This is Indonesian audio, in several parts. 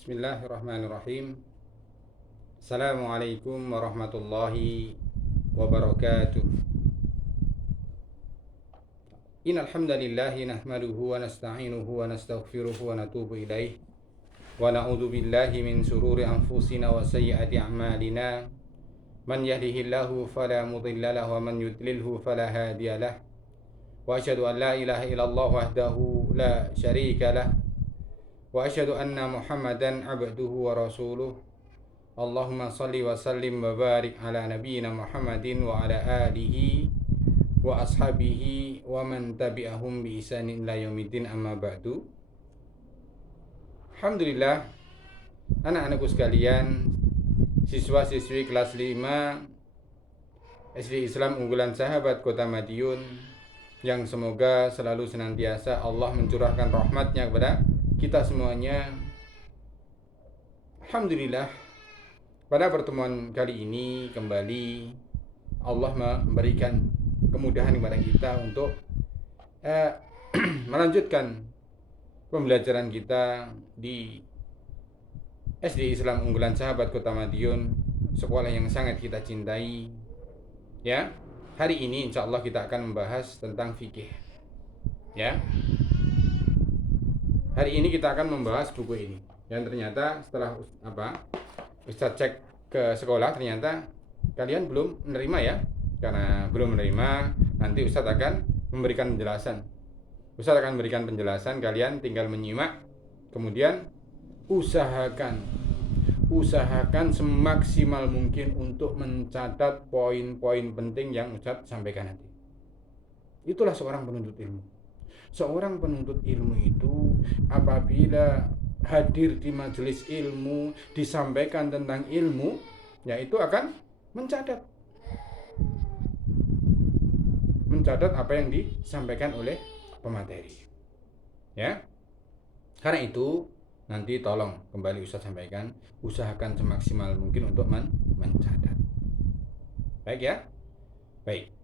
Bismillahirrahmanirrahim. Assalamualaikum warahmatullahi wabarakatuh. Innal hamdalillah nahmaduhu wa nasta'inuhu wa nastaghfiruhu wa natubu ilaih wa na'udzu billahi min shururi anfusina wa sayyiati a'malina. Man yahdihillahu fala mudilla lahu wa man yudlilhu fala hadiya lahu. Wa asyhadu an la ilaha illallah wahdahu la syarika lah. Wa asyhadu anna Muhammadan abduhu wa rasuluh. Allahumma salli wa sallim wa barik ala nabiyyina Muhammadin wa ala alihi wa ashabihi wa man tabi'ahum bi ihsanin ila yaumiddin, amma ba'du. Alhamdulillah, anak-anakku sekalian, siswa-siswi kelas 5 SD Islam Unggulan Sahabat Kota Madiun, yang semoga selalu senantiasa Allah mencurahkan rahmatnya kepada kita semuanya. Alhamdulillah, pada pertemuan kali ini kembali Allah memberikan kemudahan kepada kita untuk melanjutkan pembelajaran kita di SD Islam Unggulan Sahabat Kota Madiun, sekolah yang sangat kita cintai. Ya, hari ini insya Allah kita akan membahas tentang fikih. Ya, hari ini kita akan membahas buku ini. Dan ternyata setelah Ustadz cek ke sekolah, ternyata kalian belum menerima ya. Karena belum menerima, nanti Ustadz akan memberikan penjelasan. Ustadz akan memberikan penjelasan, kalian tinggal menyimak. Kemudian usahakan semaksimal mungkin untuk mencatat poin-poin penting yang Ustadz sampaikan nanti. Itulah seorang penuntut ilmu. Seorang penuntut ilmu itu apabila hadir di majelis ilmu, disampaikan tentang ilmu, yaitu akan mencatat apa yang disampaikan oleh pemateri. Ya. Karena itu nanti tolong kembali Ustaz sampaikan, usahakan semaksimal mungkin untuk mencatat. Baik ya? Baik.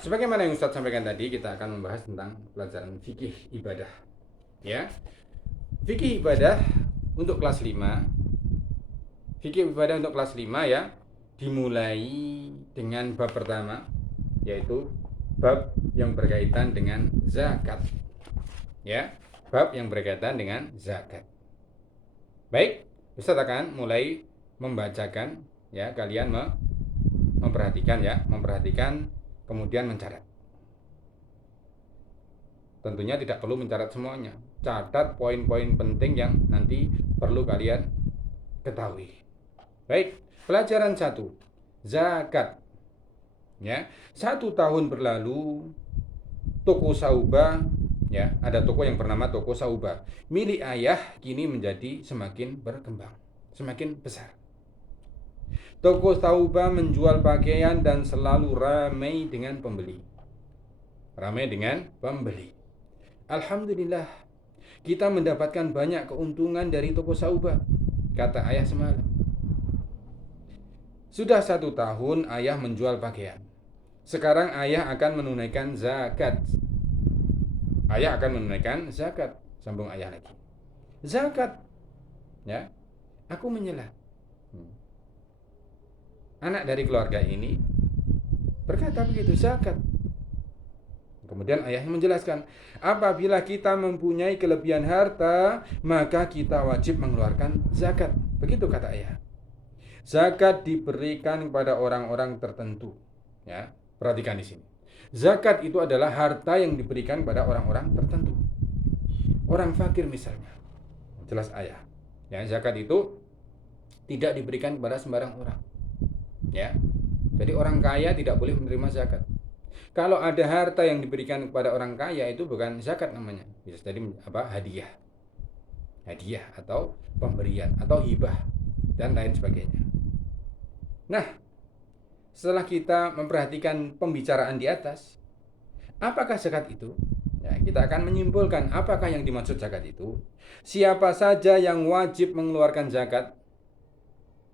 Sebagaimana yang Ustaz sampaikan tadi, kita akan membahas tentang pelajaran fikih ibadah. Ya. Fikih ibadah untuk kelas 5. Fikih ibadah untuk kelas 5 ya, dimulai dengan bab pertama, yaitu bab yang berkaitan dengan zakat. Ya, bab yang berkaitan dengan zakat. Baik, Ustaz akan mulai membacakan ya, kalian memperhatikan kemudian mencatat. Tentunya tidak perlu mencatat semuanya. Catat poin-poin penting yang nanti perlu kalian ketahui. Baik, pelajaran 1, zakat. Ya, 1 tahun berlalu, toko Saubah, ya, ada toko yang bernama toko Saubah, milik ayah, kini menjadi semakin berkembang, semakin besar. Toko Saubah menjual pakaian dan selalu ramai dengan pembeli. Alhamdulillah, kita mendapatkan banyak keuntungan dari toko Saubah, kata ayah semalam. Sudah 1 tahun ayah menjual pakaian. Sekarang ayah akan menunaikan zakat. Sambung ayah lagi. Zakat. Ya, aku menyela. Anak dari keluarga ini berkata begitu, zakat. Kemudian ayahnya menjelaskan, apabila kita mempunyai kelebihan harta, maka kita wajib mengeluarkan zakat. Begitu kata ayah. Zakat diberikan kepada orang-orang tertentu. Ya, perhatikan di sini. Zakat itu adalah harta yang diberikan kepada orang-orang tertentu. Orang fakir misalnya. Jelas ayah. Ya, zakat itu tidak diberikan kepada sembarang orang. Ya. Jadi orang kaya tidak boleh menerima zakat. Kalau ada harta yang diberikan kepada orang kaya, itu bukan zakat namanya. Bisa jadi hadiah. Hadiah atau pemberian atau hibah dan lain sebagainya. Nah, setelah kita memperhatikan pembicaraan di atas, apakah zakat itu? Ya, kita akan menyimpulkan apakah yang dimaksud zakat itu. Siapa saja yang wajib mengeluarkan zakat?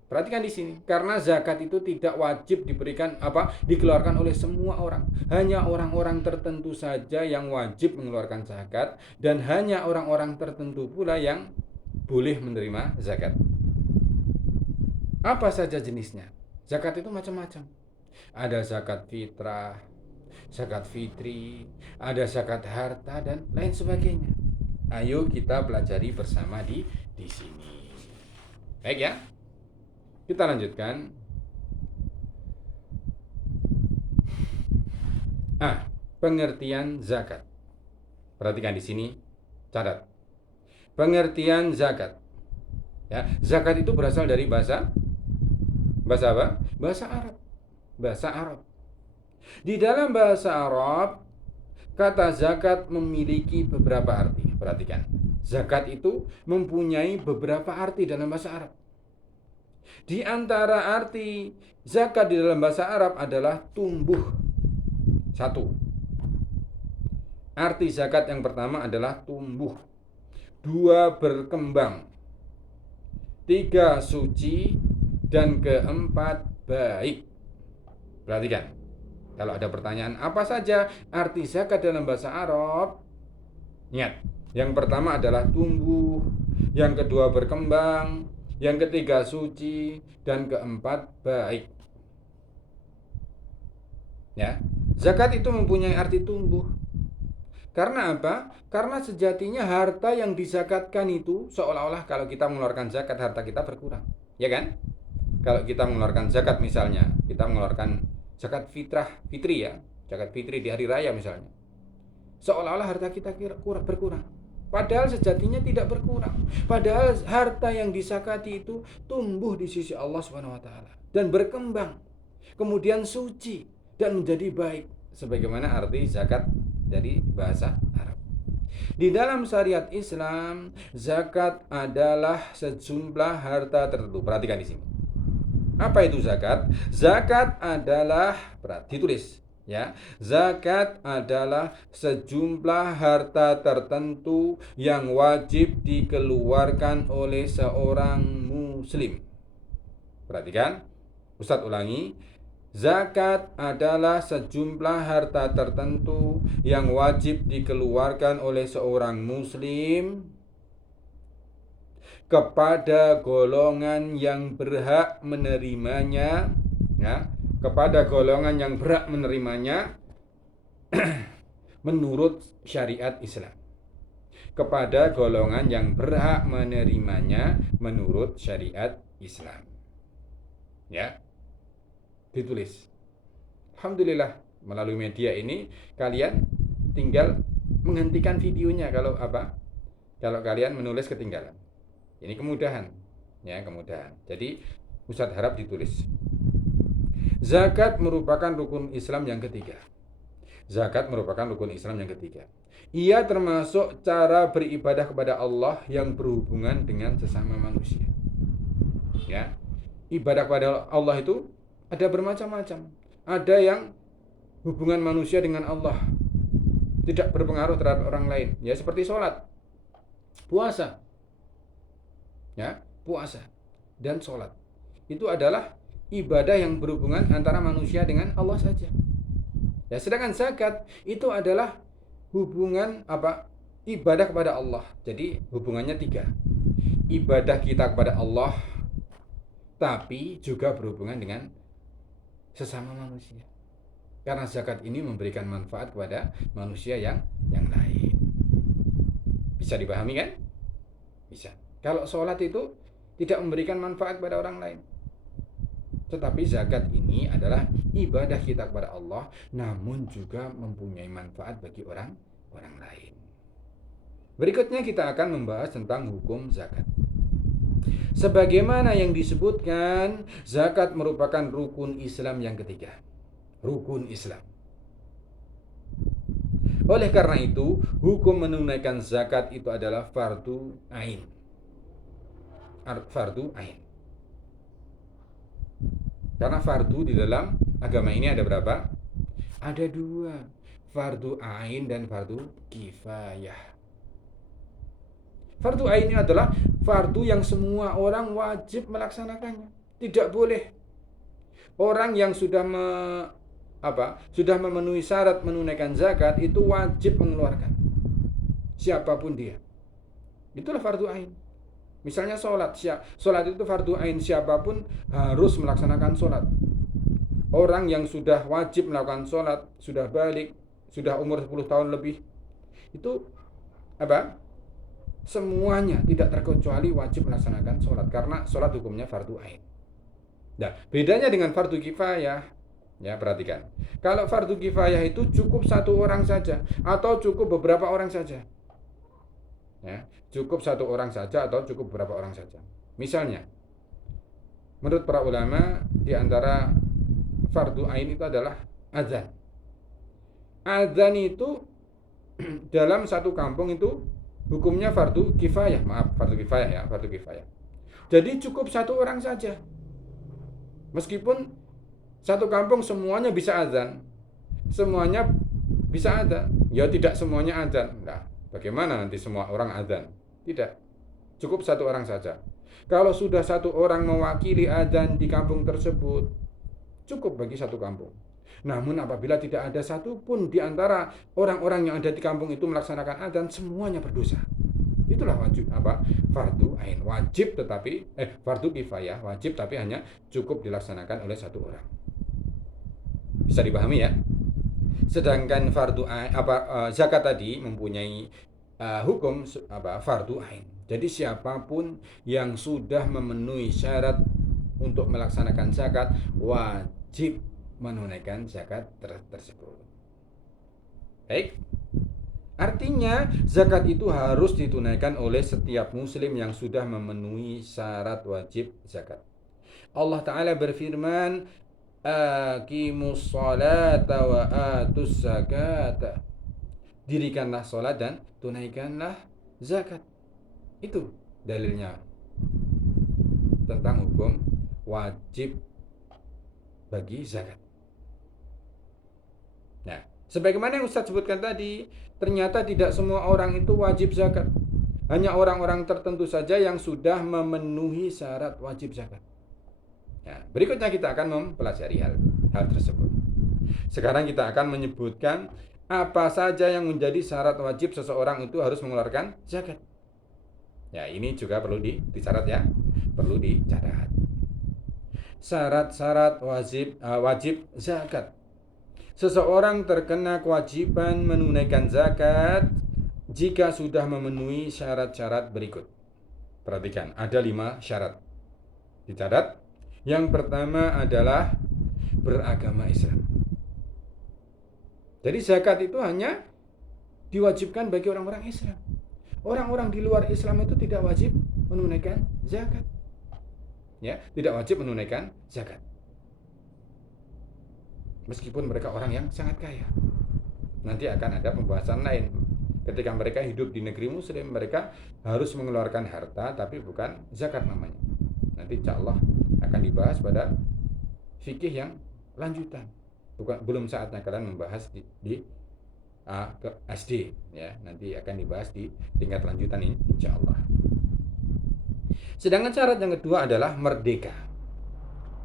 Perhatikan di sini, karena zakat itu tidak wajib dikeluarkan oleh semua orang. Hanya orang-orang tertentu saja yang wajib mengeluarkan zakat dan hanya orang-orang tertentu pula yang boleh menerima zakat. Apa saja jenisnya? Zakat itu macam-macam. Ada zakat fitrah, zakat fitri, ada zakat harta dan lain sebagainya. Ayo kita pelajari bersama di sini. Baik ya. Kita lanjutkan. Pengertian zakat. Perhatikan di sini, catat. Pengertian zakat. Ya, zakat itu berasal dari bahasa apa? Bahasa Arab. Bahasa Arab. Di dalam bahasa Arab, kata zakat memiliki beberapa arti. Perhatikan. Zakat itu mempunyai beberapa arti dalam bahasa Arab. Di antara arti zakat di dalam bahasa Arab adalah tumbuh. Satu. Arti zakat yang pertama adalah tumbuh. Dua, berkembang. Tiga, suci. Dan keempat, baik. Perhatikan. Kalau ada pertanyaan apa saja arti zakat dalam bahasa Arab, ingat. Yang pertama adalah tumbuh. Yang kedua, berkembang. Yang ketiga, suci. Dan keempat, baik. Ya, zakat itu mempunyai arti tumbuh. Karena apa? Karena sejatinya harta yang dizakatkan itu seolah-olah kalau kita mengeluarkan zakat, harta kita berkurang. Ya kan? Kalau kita mengeluarkan zakat misalnya, kita mengeluarkan zakat fitri ya, zakat fitri di hari raya misalnya. Seolah-olah harta kita berkurang. Padahal sejatinya tidak berkurang. Padahal harta yang disakati itu tumbuh di sisi Allah Subhanahu wa taala dan berkembang. Kemudian suci dan menjadi baik sebagaimana arti zakat dari bahasa Arab. Di dalam syariat Islam, zakat adalah sejumlah harta tertentu. Perhatikan di sini. Apa itu zakat? Zakat adalah, ditulis ya. Zakat adalah sejumlah harta tertentu yang wajib dikeluarkan oleh seorang muslim. Perhatikan, Ustadz ulangi. Zakat adalah sejumlah harta tertentu yang wajib dikeluarkan oleh seorang muslim kepada golongan yang berhak menerimanya, ya, kepada golongan yang berhak menerimanya menurut syariat Islam. Kepada golongan yang berhak menerimanya menurut syariat Islam. Ya. Ditulis. Alhamdulillah melalui media ini kalian tinggal menghentikan videonya kalau kalian menulis ketinggalan. Ini kemudahan, ya, kemudahan. Jadi Ustadz harap ditulis. Zakat merupakan rukun Islam yang ketiga. Zakat merupakan rukun Islam yang ketiga. Ia termasuk cara beribadah kepada Allah yang berhubungan dengan sesama manusia. Ya. Ibadah kepada Allah itu ada bermacam-macam. Ada yang hubungan manusia dengan Allah tidak berpengaruh terhadap orang lain, ya, seperti sholat, puasa. Ya, puasa dan sholat itu adalah ibadah yang berhubungan antara manusia dengan Allah saja. Ya, sedangkan zakat itu adalah hubungan ibadah kepada Allah. Jadi hubungannya tiga. Ibadah kita kepada Allah, tapi juga berhubungan dengan sesama manusia. Karena zakat ini memberikan manfaat kepada manusia yang lain. Bisa dipahami kan? Bisa. Kalau sholat itu tidak memberikan manfaat kepada orang lain. Tetapi zakat ini adalah ibadah kita kepada Allah, namun juga mempunyai manfaat bagi orang lain. Berikutnya kita akan membahas tentang hukum zakat. Sebagaimana yang disebutkan, zakat merupakan rukun Islam yang ketiga. Rukun Islam. Oleh karena itu, hukum menunaikan zakat itu adalah fardu ain. Fardu ain. Karena fardu di dalam agama ini ada berapa? Ada dua. Fardu ain dan fardu kifayah. Fardu ain ini adalah fardu yang semua orang wajib melaksanakannya. Tidak boleh orang yang sudah memenuhi syarat menunaikan zakat itu wajib mengeluarkan. Siapapun dia. Itulah fardu ain. Misalnya sholat itu fardu ain, siapapun harus melaksanakan sholat. Orang yang sudah wajib melakukan sholat, sudah balik, sudah umur 10 tahun lebih, itu semuanya tidak terkecuali wajib melaksanakan sholat, karena sholat hukumnya fardu ain. Nah, bedanya dengan fardu kifayah, ya perhatikan. Kalau fardu kifayah itu cukup satu orang saja atau cukup beberapa orang saja. Ya, cukup satu orang saja atau cukup beberapa orang saja. Misalnya, menurut para ulama di antara fardu ain itu adalah azan. Azan itu dalam satu kampung itu hukumnya fardu kifayah. Fardu kifayah. Jadi cukup satu orang saja. Meskipun satu kampung semuanya bisa azan, semuanya bisa azan, ya tidak semuanya azan. Nah, bagaimana nanti semua orang azan? Tidak. Cukup satu orang saja. Kalau sudah satu orang mewakili azan di kampung tersebut, cukup bagi satu kampung. Namun apabila tidak ada satupun di antara orang-orang yang ada di kampung itu melaksanakan azan, semuanya berdosa. Itulah fardu ain, wajib tetapi fardu kifayah, wajib tapi hanya cukup dilaksanakan oleh satu orang. Bisa dipahami ya? Sedangkan fardu ain, zakat tadi mempunyai hukum fardu ain. Jadi siapapun yang sudah memenuhi syarat untuk melaksanakan zakat wajib menunaikan zakat tersebut. Baik. Artinya zakat itu harus ditunaikan oleh setiap muslim yang sudah memenuhi syarat wajib zakat. Allah Ta'ala berfirman, aqimus sholata wa atuz zakata. Dirikanlah sholat dan tunaikanlah zakat. Itu dalilnya tentang hukum wajib bagi zakat. Nah, sebagaimana yang Ustaz sebutkan tadi, ternyata tidak semua orang itu wajib zakat. Hanya orang-orang tertentu saja yang sudah memenuhi syarat wajib zakat. Nah, berikutnya kita akan mempelajari hal tersebut. Sekarang kita akan menyebutkan apa saja yang menjadi syarat wajib seseorang itu harus mengeluarkan zakat. Ya, ini juga perlu dicatat ya. Perlu dicatat. Syarat-syarat wajib zakat. Seseorang terkena kewajiban menunaikan zakat jika sudah memenuhi syarat-syarat berikut. Perhatikan, ada 5 syarat. Dicatat. Yang pertama adalah beragama Islam. Jadi zakat itu hanya diwajibkan bagi orang-orang Islam. Orang-orang di luar Islam itu tidak wajib menunaikan zakat. Ya, tidak wajib menunaikan zakat. Meskipun mereka orang yang sangat kaya. Nanti akan ada pembahasan lain. Ketika mereka hidup di negeri muslim, mereka harus mengeluarkan harta, tapi bukan zakat namanya. Nanti insya Allah akan dibahas pada fikih yang lanjutan. Belum saatnya kalian membahas di SD. Ya, nanti akan dibahas di tingkat lanjutan ini, insya Allah. Sedangkan syarat yang kedua adalah merdeka.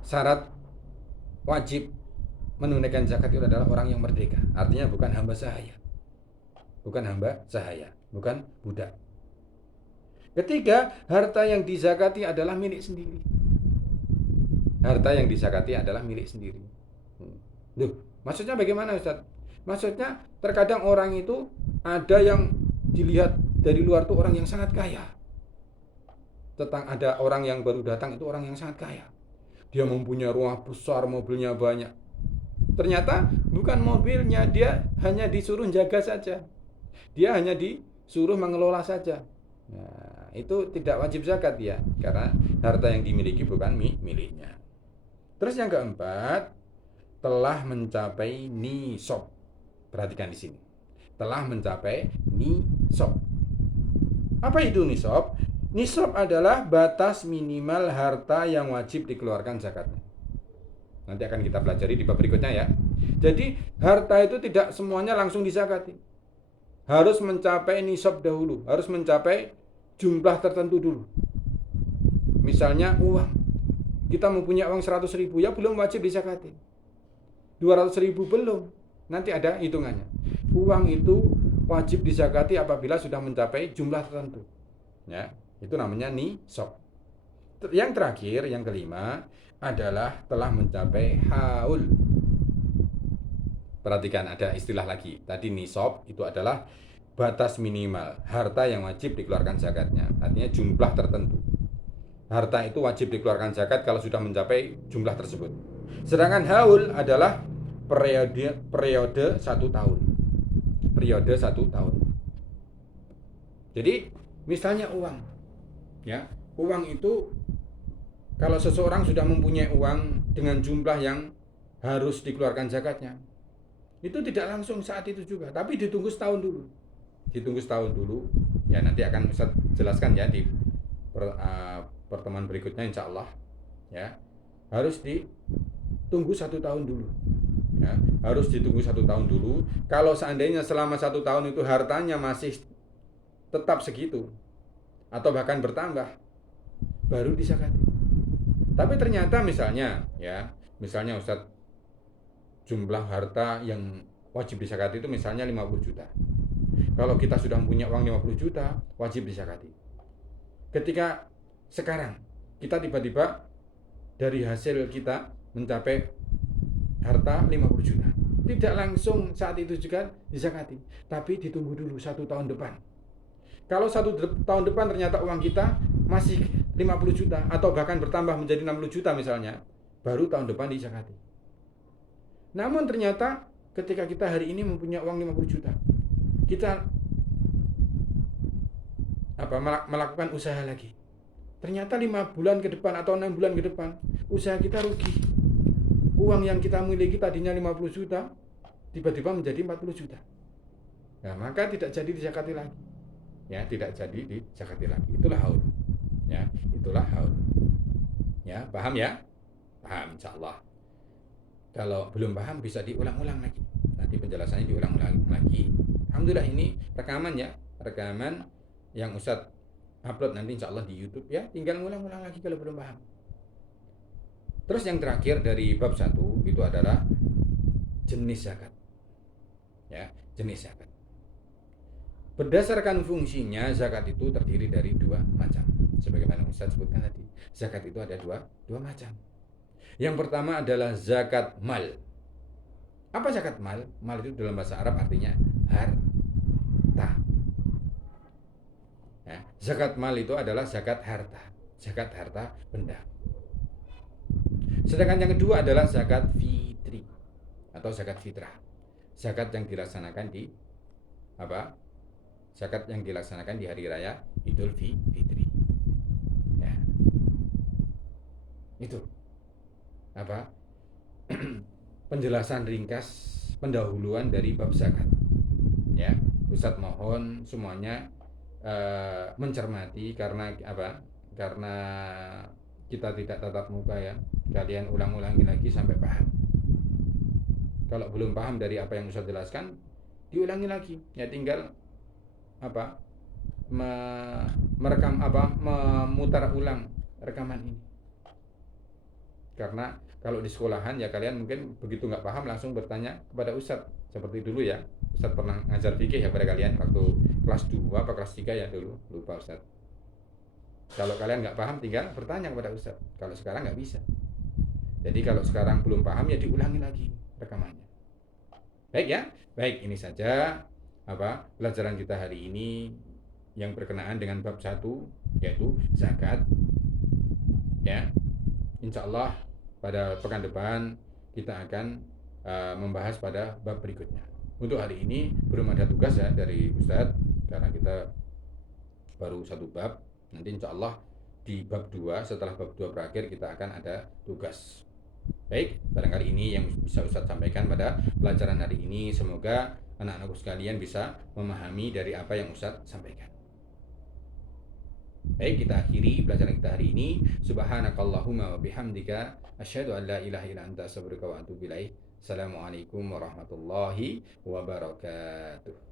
Syarat wajib menunaikan zakat itu adalah orang yang merdeka. Artinya bukan hamba sahaya. Bukan hamba sahaya, bukan budak. Ketiga, harta yang dizakati adalah milik sendiri. Harta yang dizakati adalah milik sendiri. Loh, maksudnya bagaimana Ustaz? Maksudnya terkadang orang itu ada yang dilihat dari luar tuh orang yang sangat kaya. Ada orang yang baru datang itu orang yang sangat kaya. Dia mempunyai rumah besar, mobilnya banyak. Ternyata bukan mobilnya, dia hanya disuruh jaga saja. Dia hanya disuruh mengelola saja. Nah, itu tidak wajib zakat ya, karena harta yang dimiliki bukan miliknya. Terus yang keempat, telah mencapai nisab. Perhatikan di sini. Telah mencapai nisab. Apa itu nisab? Nisab adalah batas minimal harta yang wajib dikeluarkan zakatnya. Nanti akan kita pelajari di bab berikutnya ya. Jadi harta itu tidak semuanya langsung dizakati. Harus mencapai nisab dahulu. Harus mencapai jumlah tertentu dulu. Misalnya uang. Kita mempunyai uang 100.000 ya belum wajib dizakati. 200.000 belum. Nanti ada hitungannya. Uang itu wajib dizakati apabila sudah mencapai jumlah tertentu. Ya, itu namanya nisab. Yang terakhir, yang kelima adalah telah mencapai haul. Perhatikan ada istilah lagi. Tadi nisab itu adalah batas minimal harta yang wajib dikeluarkan zakatnya. Artinya jumlah tertentu. Harta itu wajib dikeluarkan zakat kalau sudah mencapai jumlah tersebut. Sedangkan haul adalah periode 1 tahun. Periode 1 tahun. Jadi misalnya uang, ya, uang itu kalau seseorang sudah mempunyai uang dengan jumlah yang harus dikeluarkan zakatnya, itu tidak langsung saat itu juga, tapi ditunggu setahun dulu. Ditunggu setahun dulu. Ya nanti akan Ustaz jelaskan ya di pertemuan berikutnya insya Allah. Ya, harus ditunggu 1 tahun dulu. Ya, harus ditunggu 1 tahun dulu. Kalau seandainya selama 1 tahun itu hartanya masih tetap segitu atau bahkan bertambah, baru dizakati. Tapi ternyata misalnya Ustaz, jumlah harta yang wajib dizakati itu misalnya 50 juta. Kalau kita sudah punya uang 50 juta, wajib dizakati. Ketika sekarang kita tiba-tiba dari hasil kita mencapai harta 50 juta, tidak langsung saat itu juga dizakati, tapi ditunggu dulu 1 tahun depan. Kalau 1 tahun depan ternyata uang kita masih 50 juta atau bahkan bertambah menjadi 60 juta misalnya, baru tahun depan dizakati. Namun ternyata ketika kita hari ini mempunyai uang 50 juta, kita melakukan usaha lagi. Ternyata 5 bulan ke depan atau 6 bulan ke depan, usaha kita rugi. Uang yang kita miliki tadinya 50 juta, tiba-tiba menjadi 40 juta. Nah, maka tidak jadi dizakati lagi. Ya, tidak jadi dizakati lagi. Itulah haul. Ya, itulah haul. Ya, paham ya? Paham insyaallah. Kalau belum paham bisa diulang-ulang lagi. Nanti penjelasannya diulang-ulang lagi. Alhamdulillah ini rekaman ya, rekaman yang Ustaz upload nanti insyaallah di YouTube ya. Tinggal ngulang-ulang lagi kalau belum paham. Terus yang terakhir dari bab 1 itu adalah jenis zakat. Ya, jenis zakat. Berdasarkan fungsinya, zakat itu terdiri dari 2 macam. Sebagaimana Ustaz sebutkan tadi, zakat itu ada dua macam. Yang pertama adalah zakat mal. Apa zakat mal? Mal itu dalam bahasa Arab artinya harta. Ya, zakat mal itu adalah zakat harta benda. Sedangkan yang kedua adalah zakat fitri atau zakat fitrah. Zakat yang dilaksanakan di zakat yang dilaksanakan di hari raya Idul Fitri. Ya. Itu penjelasan ringkas pendahuluan dari bab zakat. Ya, Ustadz mohon semuanya mencermati karena Karena kita tidak tatap muka ya. Kalian ulang-ulangi lagi sampai paham. Kalau belum paham dari apa yang Ustadz jelaskan, diulangi lagi. Ya tinggal memutar ulang rekaman ini. Karena kalau di sekolahan ya kalian mungkin begitu nggak paham langsung bertanya kepada Ustadz. Seperti dulu ya, Ustadz pernah ngajar fikih ya pada kalian waktu kelas 2 apa kelas 3 ya dulu, lupa Ustadz. Kalau kalian nggak paham tinggal bertanya kepada Ustadz. Kalau sekarang nggak bisa. Jadi kalau sekarang belum paham ya diulangi lagi rekamannya. Baik ya, baik ini saja pelajaran kita hari ini yang berkenaan dengan bab 1 yaitu zakat. Ya, insya Allah pada pekan depan kita akan membahas pada bab berikutnya. Untuk hari ini belum ada tugas ya dari Ustadz karena kita baru 1 bab. Nanti insya Allah di bab 2 setelah bab 2 berakhir kita akan ada tugas. Baik, barangkali ini yang bisa Ustadz sampaikan pada pelajaran hari ini. Semoga anak-anakku sekalian bisa memahami dari apa yang Ustadz sampaikan. Baik, kita akhiri pelajaran kita hari ini. Subhanakallahumma wa bihamdika asyhadu an la ilaha illa anta astaghfiruka wa atubu ilaik. Assalamualaikum warahmatullahi wabarakatuh.